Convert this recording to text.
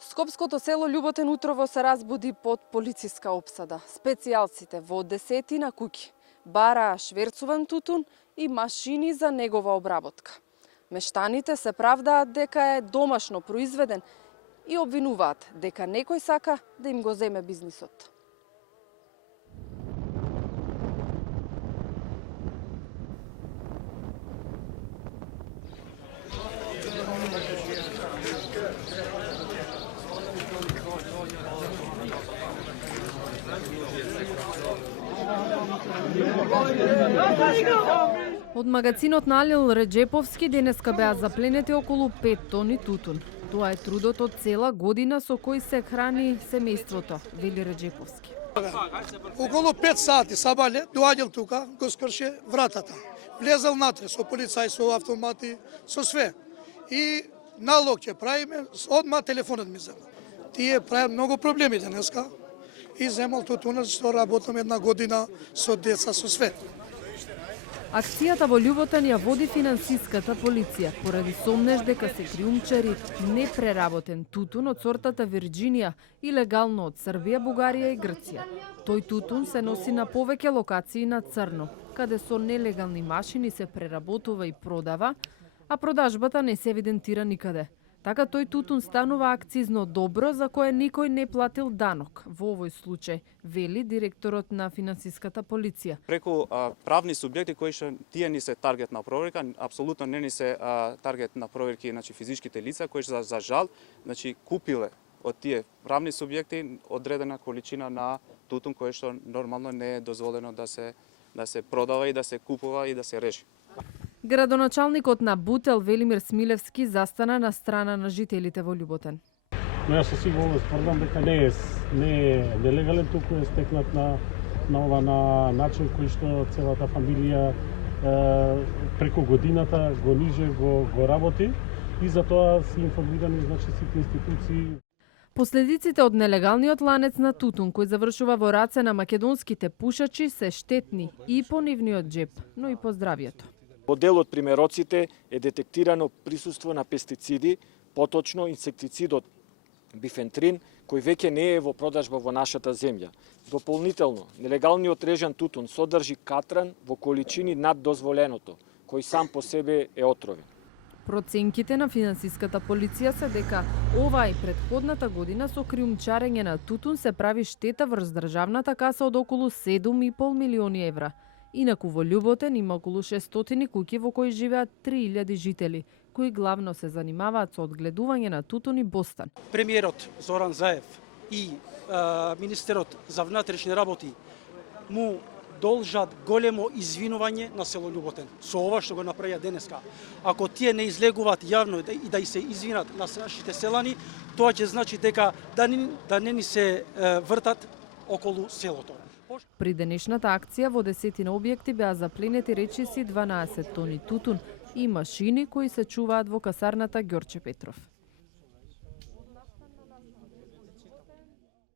Скопското село Љуботен утрово се разбуди под полициска опсада. Специјалците во десетина куќи бараа шверцуван тутун и машини за негова обработка. Мештаните се правдаат дека е домашно произведен и обвинуваат дека некој сака да им го земе бизнисот. Од магазинот на Алил Реджеповски денеска беа запленети околу 5 тони тутун. Тоа е трудот од цела година со кој се храни семејството, вели Реджеповски. Околу 5 сати сабале доаѓал тука, го скрше вратата. Влезал натре со полицај, со автомати, со све. И налог ќе правиме, одма телефонот ми зема. Тие прават многу проблеми денеска. И земал тутунот што работам една година со деца, со све. Акцијата во Љуботен ја води финансиската полиција поради сомнеж дека се криумчари непреработен тутун од сортата Вирџинија илегално од Србија, Бугарија и Грција. Тој тутун се носи на повеќе локации на црно, каде со нелегални машини се преработува и продава, а продажбата не се евидентира никаде. Така тој тутун станува акцизно добро за кое никој не платил данок. Во овој случај, вели директорот на финансиската полиција. Преку правни субјекти кои што тие ни се таргет на проверка, апсолутно не ни се таргет на проверки, значи физичките лица кои што за жал, значи купиле од тие правни субјекти одредена количина на тутун кој што нормално не е дозволено да се продава и да се купува и да се режи. Градоначалникот на Бутел Велимир Смилевски застана на страна на жителите во Љуботен. Но јас со сигурност тврдам дека не е нелегален, туку е стекнат на начин кој што целата фамилија преку годината го ниже го работи и за тоа се информирани значи сите институции. Последиците од нелегалниот ланец на тутун кој завршува во раце на македонските пушачи се штетни и по нивниот джеб, но и по здравието. Во дел од примероците е детектирано присуство на пестициди, поточно инсектицидот бифентрин, кој веќе не е во продажба во нашата земја. Дополнително, нелегалниот режан тутун содржи катран во количини над дозволеното, кој сам по себе е отровен. Проценките на финансиската полиција се дека ова и претходната година со криумчарење на тутун се прави штета врз државната каса од околу 7,5 милиони евра. Инаку во Љуботен има околу 600 куќи во кои живеат 3000 жители, кои главно се занимаваат со одгледување на тутун и бостан. Премиерот Зоран Заев и министерот за внатрешни работи му должат големо извинување на село Љуботен со ова што го направија денеска. Ако тие не излегуваат јавно и да се извинат на нашите селани, тоа ќе значи дека да не ни се вртат околу селото. При денешната акција во десетина објекти беа запленети речиси 12 тони тутун и машини кои се чуваат во касарната Ѓорче Петров.